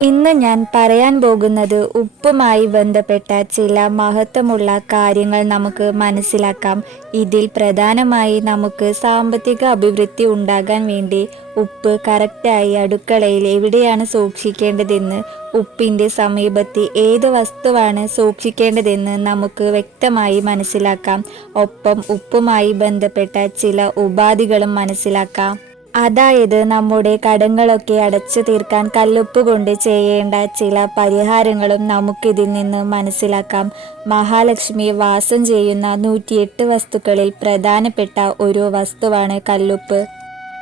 ഇന്ന് ഞാൻ പറയാൻ പോകുന്നത് ഉപ്പുമായി ബന്ധപ്പെട്ട ചില മഹത്വമുള്ള കാര്യങ്ങൾ നമുക്ക് മനസ്സിലാക്കാം. ഇതിൽ പ്രധാനമായി നമുക്ക് സാമ്പത്തിക അഭിവൃദ്ധി ഉണ്ടാകാൻ വേണ്ടി ഉപ്പ് കറക്റ്റായി അടുക്കളയിൽ എവിടെയാണ് സൂക്ഷിക്കേണ്ടതെന്ന് ഉപ്പിന്റെ സമീപത്ത് ഏത് വസ്തുവാണ് സൂക്ഷിക്കേണ്ടതെന്ന് നമുക്ക് വ്യക്തമായി മനസ്സിലാക്കാം. ഒപ്പം ഉപ്പുമായി ബന്ധപ്പെട്ട ചില ഉപാധികളും മനസ്സിലാക്കാം. അതായത് നമ്മുടെ കടങ്ങളൊക്കെ അടച്ചു തീർക്കാൻ കല്ലുപ്പ് കൊണ്ട് ചെയ്യേണ്ട ചില പരിഹാരങ്ങളും നമുക്കിതിൽ നിന്ന് മനസ്സിലാക്കാം. മഹാലക്ഷ്മി വാസം ചെയ്യുന്ന നൂറ്റിയെട്ട് വസ്തുക്കളിൽ പ്രധാനപ്പെട്ട ഒരു വസ്തുവാണ് കല്ലുപ്പ്.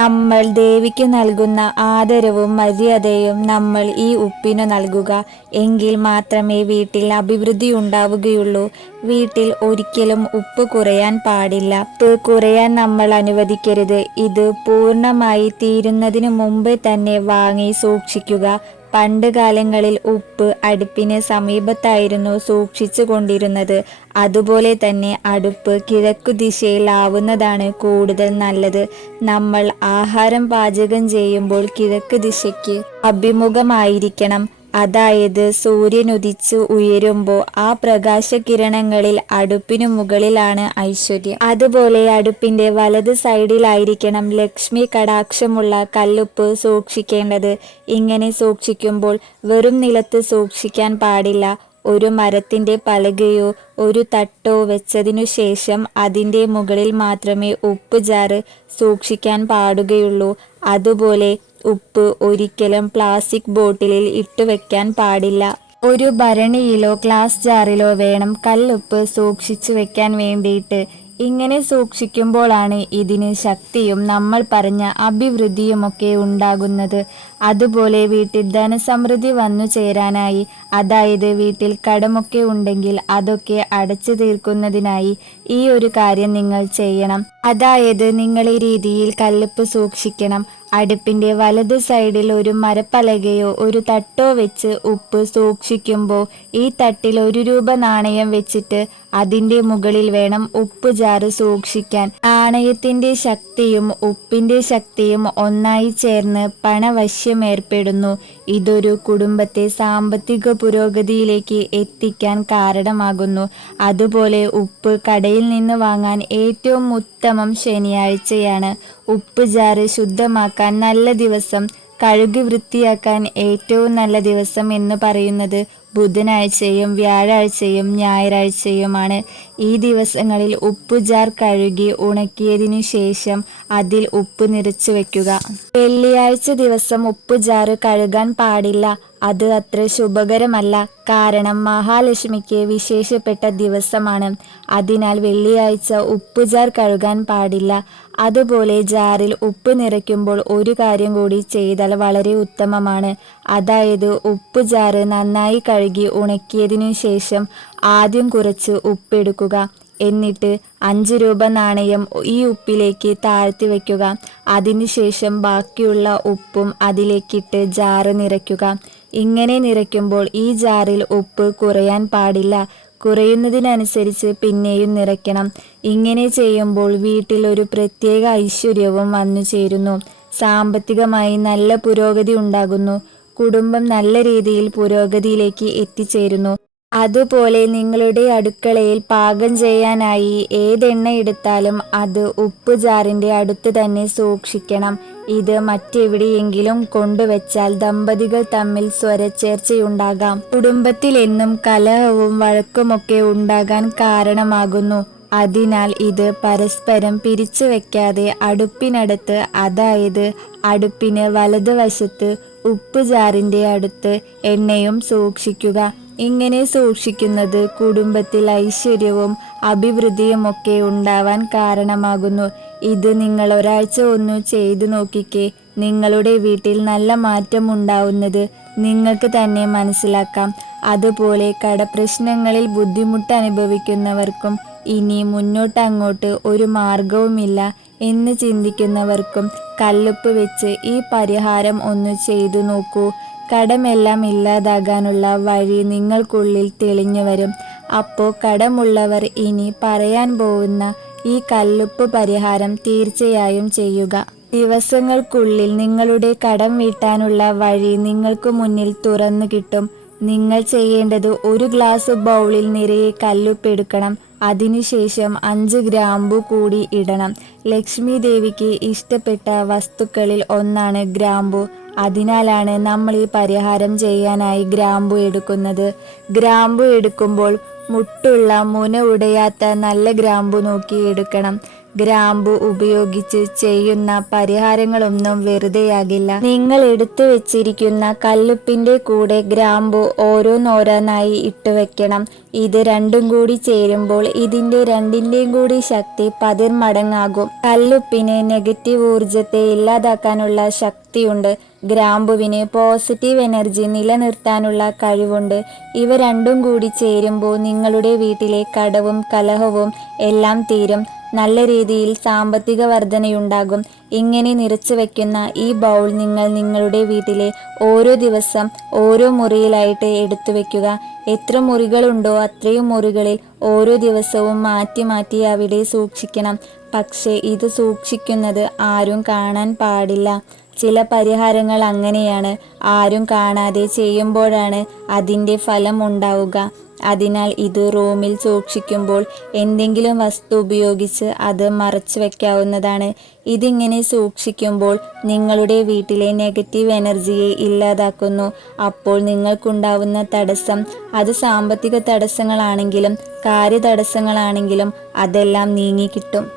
നമ്മൾ ദേവിക്ക് നൽകുന്ന ആദരവും മര്യാദയും നമ്മൾ ഈ ഉപ്പിനു നൽകുക. എങ്കിൽ മാത്രമേ വീട്ടിൽ അഭിവൃദ്ധി ഉണ്ടാവുകയുള്ളൂ. വീട്ടിൽ ഒരിക്കലും ഉപ്പ് കുറയാൻ പാടില്ല. ഉപ്പ് കുറയാൻ നമ്മൾ അനുവദിക്കരുത്. ഇത് പൂർണമായി തീരുന്നതിന് മുമ്പ് തന്നെ വാങ്ങി സൂക്ഷിക്കുക. പണ്ട് കാലങ്ങളിൽ ഉപ്പ് അടുപ്പിന് സമീപത്തായിരുന്നു സൂക്ഷിച്ചു കൊണ്ടിരുന്നത് അതുപോലെ തന്നെ അടുപ്പ് കിഴക്കു ദിശയിലാവുന്നതാണ് കൂടുതൽ നല്ലത്. നമ്മൾ ആഹാരം പാചകം ചെയ്യുമ്പോൾ കിഴക്ക് ദിശയ്ക്ക് അഭിമുഖമായിരിക്കണം. അതായത് സൂര്യൻ ഉദിച്ചു ഉയരുമ്പോൾ ആ പ്രകാശകിരണങ്ങളിൽ അടുപ്പിനു മുകളിലാണ് ഐശ്വര്യം. അതുപോലെ അടുപ്പിന്റെ വലത് സൈഡിലായിരിക്കണം ലക്ഷ്മി കടാക്ഷമുള്ള കല്ലുപ്പ് സൂക്ഷിക്കേണ്ടത്. ഇങ്ങനെ സൂക്ഷിക്കുമ്പോൾ വെറും നിലത്ത് സൂക്ഷിക്കാൻ പാടില്ല. ഒരു മരത്തിന്റെ പലകയോ ഒരു തട്ടോ വെച്ചതിനു ശേഷം അതിന്റെ മുകളിൽ മാത്രമേ ഉപ്പ് ജാറ് സൂക്ഷിക്കാൻ പാടുകയുള്ളൂ. അതുപോലെ ഉപ്പ് ഒരിക്കലും പ്ലാസ്റ്റിക് ബോട്ടിലിൽ ഇട്ടുവെക്കാൻ പാടില്ല. ഒരു ഭരണിയിലോ ഗ്ലാസ് ജാറിലോ വേണം കല്ലുപ്പ് സൂക്ഷിച്ചു വെക്കാൻ വേണ്ടിയിട്ട്. ഇങ്ങനെ സൂക്ഷിക്കുമ്പോഴാണ് ഇതിന് ശക്തിയും നമ്മൾ പറഞ്ഞ അഭിവൃദ്ധിയുമൊക്കെ ഉണ്ടാകുന്നത്. അതുപോലെ വീട്ടിൽ ധനസമൃദ്ധി വന്നു ചേരാനായി അതായത് വീട്ടിൽ കടമൊക്കെ ഉണ്ടെങ്കിൽ അതൊക്കെ അടച്ചു തീർക്കുന്നതിനായി ഈ ഒരു കാര്യം നിങ്ങൾ ചെയ്യണം. അതായത് നിങ്ങൾ ഈ രീതിയിൽ കല്ലുപ്പ് സൂക്ഷിക്കണം. അടുപ്പിന്റെ വലത് സൈഡിൽ ഒരു മരപ്പലകയോ ഒരു തട്ടോ വെച്ച് ഉപ്പ് സൂക്ഷിക്കുമ്പോൾ ഈ തട്ടിൽ ഒരു രൂപ നാണയം വെച്ചിട്ട് അതിന്റെ മുകളിൽ വേണം ഉപ്പ് ജാറ് സൂക്ഷിക്കാൻ. നാണയത്തിന്റെ ശക്തിയും ഉപ്പിന്റെ ശക്തിയും ഒന്നായി ചേർന്ന് പണവശ്യം ഏർപ്പെടുന്നു. ഇതൊരു കുടുംബത്തെ സാമ്പത്തിക പുരോഗതിയിലേക്ക് എത്തിക്കാൻ കാരണമാകുന്നു. അതുപോലെ ഉപ്പ് കടയിൽ നിന്ന് വാങ്ങാൻ ഏറ്റവും ഉത്തമം ശനിയാഴ്ചയാണ്. ഉപ്പ് ജാറ് ശുദ്ധമാക്കാൻ നല്ല ദിവസം കഴുകി വൃത്തിയാക്കാൻ ഏറ്റവും നല്ല ദിവസം എന്ന് പറയുന്നത് ബുധനാഴ്ചയും വ്യാഴാഴ്ചയും ഞായറാഴ്ചയുമാണ് ഈ ദിവസങ്ങളിൽ ഉപ്പ് ജാർ കഴുകി ഉണക്കിയതിനു ശേഷം അതിൽ ഉപ്പ് നിറച്ചു വെക്കുക. വെള്ളിയാഴ്ച ദിവസം ഉപ്പ് ജാറ് കഴുകാൻ പാടില്ല. അത് അത്ര ശുഭകരമല്ല. കാരണം മഹാലക്ഷ്മിക്ക് വിശേഷപ്പെട്ട ദിവസമാണ്. അതിനാൽ വെള്ളിയാഴ്ച ഉപ്പ് ജാർ കഴുകാൻ പാടില്ല. അതുപോലെ ജാറിൽ ഉപ്പ് നിറയ്ക്കുമ്പോൾ ഒരു കാര്യം കൂടി ചെയ്താൽ വളരെ ഉത്തമമാണ്. അതായത് ഉപ്പ് ജാറ് നന്നായി കഴുകി ഉണക്കിയതിനു ശേഷം ആദ്യം കുറച്ച് ഉപ്പെടുക്കുക. എന്നിട്ട് അഞ്ച് രൂപ നാണയം ഈ ഉപ്പിലേക്ക് താഴ്ത്തി വയ്ക്കുക. അതിനുശേഷം ബാക്കിയുള്ള ഉപ്പും അതിലേക്കിട്ട് ജാറ് നിറയ്ക്കുക. ഇങ്ങനെ നിറയ്ക്കുമ്പോൾ ഈ ജാറിൽ ഉപ്പ് കുറയാൻ പാടില്ല. കുറയുന്നതിനനുസരിച്ച് പിന്നെയും നിറയ്ക്കണം. ഇങ്ങനെ ചെയ്യുമ്പോൾ വീട്ടിൽ ഒരു പ്രത്യേക ഐശ്വര്യവും വന്നു ചേരുന്നു. സാമ്പത്തികമായി നല്ല പുരോഗതി ഉണ്ടാകുന്നു. കുടുംബം നല്ല രീതിയിൽ പുരോഗതിയിലേക്ക് എത്തിച്ചേരുന്നു. അതുപോലെ നിങ്ങളുടെ അടുക്കളയിൽ പാകം ചെയ്യാനായി ഏതെണ്ണ എടുത്താലും അത് ഉപ്പ് ജാറിന്റെ അടുത്ത് തന്നെ സൂക്ഷിക്കണം. ഇത് മറ്റെവിടെയെങ്കിലും കൊണ്ടുവച്ചാൽ ദമ്പതികൾ തമ്മിൽ സ്വരച്ചേർച്ചയുണ്ടാകാം. കുടുംബത്തിൽ എന്നും കലഹവും വഴക്കുമൊക്കെ ഉണ്ടാകാൻ കാരണമാകുന്നു. അതിനാൽ ഇത് പരസ്പരം പിരിച്ചു വെക്കാതെ അടുപ്പിനടുത്ത് അതായത് അടുപ്പിന് വലതുവശത്ത് ഉപ്പ് ജാറിന്റെ അടുത്ത് എണ്ണയും സൂക്ഷിക്കുക. ഇങ്ങനെ സൂക്ഷിക്കുന്നത് കുടുംബത്തിൽ ഐശ്വര്യവും അഭിവൃദ്ധിയുമൊക്കെ ഉണ്ടാവാൻ കാരണമാകുന്നു. ഇത് നിങ്ങൾ ഒരാഴ്ച ഒന്ന് ചെയ്തു നോക്കിക്കേ. നിങ്ങളുടെ വീട്ടിൽ നല്ല മാറ്റം ഉണ്ടാവുന്നത് നിങ്ങൾക്ക് തന്നെ മനസ്സിലാക്കാം. അതുപോലെ കടപ്രശ്നങ്ങളിൽ ബുദ്ധിമുട്ട് അനുഭവിക്കുന്നവർക്കും ഇനി മുന്നോട്ടങ്ങോട്ട് ഒരു മാർഗവുമില്ല എന്ന് ചിന്തിക്കുന്നവർക്കും കല്ലുപ്പ് വെച്ച് ഈ പരിഹാരം ഒന്ന് ചെയ്തു നോക്കൂ. കടമെല്ലാം ഇല്ലാതാകാനുള്ള വഴി നിങ്ങൾക്കുള്ളിൽ തെളിഞ്ഞു വരും. അപ്പോൾ കടമുള്ളവർ ഇനി പറയാൻ പോകുന്ന ഈ കല്ലുപ്പ് പരിഹാരം തീർച്ചയായും ചെയ്യുക. ദിവസങ്ങൾക്കുള്ളിൽ നിങ്ങളുടെ കടം വീട്ടാനുള്ള വഴി നിങ്ങൾക്ക് മുന്നിൽ തുറന്നു കിട്ടും. നിങ്ങൾ ചെയ്യേണ്ടത് ഒരു ഗ്ലാസ് ബൗളിൽ നിറയെ കല്ലുപ്പെടുക്കണം. അതിനുശേഷം അഞ്ച് ഗ്രാമ്പു കൂടി ഇടണം. ലക്ഷ്മി ദേവിക്ക് ഇഷ്ടപ്പെട്ട വസ്തുക്കളിൽ ഒന്നാണ് ഗ്രാമ്പു. അതിനാലാണ് നമ്മൾ ഈ പരിഹാരം ചെയ്യാനായി ഗ്രാമ്പു എടുക്കുന്നത്. ഗ്രാമ്പു എടുക്കുമ്പോൾ മുട്ടുള്ള മുന ഉടയാത്ത നല്ല ഗ്രാമ്പു നോക്കി എടുക്കണം. ഗ്രാമ്പു ഉപയോഗിച്ച് ചെയ്യുന്ന പരിഹാരങ്ങളൊന്നും വെറുതെയാകില്ല. നിങ്ങൾ എടുത്തു വെച്ചിരിക്കുന്ന കല്ലുപ്പിന്റെ കൂടെ ഗ്രാമ്പു ഓരോന്നോരോന്നായി ഇട്ട് വെക്കണം. ഇത് രണ്ടും കൂടി ചേരുമ്പോൾ ഇതിന്റെ രണ്ടിന്റെയും കൂടി ശക്തി പതിർമടങ്ങാകും. കല്ലുപ്പിന് നെഗറ്റീവ് ഊർജത്തെ ഇല്ലാതാക്കാനുള്ള ശക്തിയുണ്ട്. ഗ്രാമ്പുവിന് പോസിറ്റീവ് എനർജി നിലനിർത്താനുള്ള കഴിവുണ്ട്. ഇവ രണ്ടും കൂടി ചേരുമ്പോൾ നിങ്ങളുടെ വീട്ടിലെ കടവും കലഹവും എല്ലാം തീരും. നല്ല രീതിയിൽ സാമ്പത്തിക വർധനയുണ്ടാകും. ഇങ്ങനെ നിറച്ചു വെക്കുന്ന ഈ ബൗൾ നിങ്ങൾ നിങ്ങളുടെ വീട്ടിലെ ഓരോ ദിവസം ഓരോ മുറിയിലായിട്ട് എടുത്തു വെക്കുക എത്ര മുറികളുണ്ടോ അത്രയും മുറികളിൽ ഓരോ ദിവസവും മാറ്റി മാറ്റി അവിടെ സൂക്ഷിക്കണം. പക്ഷേ ഇത് സൂക്ഷിക്കുന്നത് ആരും കാണാൻ പാടില്ല. ചില പരിഹാരങ്ങൾ അങ്ങനെയാണ്. ആരും കാണാതെ ചെയ്യുമ്പോഴാണ് അതിന്റെ ഫലം ഉണ്ടാവുക. അതിനാൽ ഇത് റൂമിൽ സൂക്ഷിക്കുമ്പോൾ എന്തെങ്കിലും വസ്തു ഉപയോഗിച്ച് അത് മറച്ചു വെക്കാവുന്നതാണ്. ഇതിങ്ങനെ സൂക്ഷിക്കുമ്പോൾ നിങ്ങളുടെ വീട്ടിലെ നെഗറ്റീവ് എനർജിയെ ഇല്ലാതാക്കുന്നു. അപ്പോൾ നിങ്ങൾക്കുണ്ടാവുന്ന തടസ്സം അത് സാമ്പത്തിക തടസ്സങ്ങളാണെങ്കിലും കാര്യ തടസ്സങ്ങളാണെങ്കിലും അതെല്ലാം നീങ്ങിക്കിട്ടും.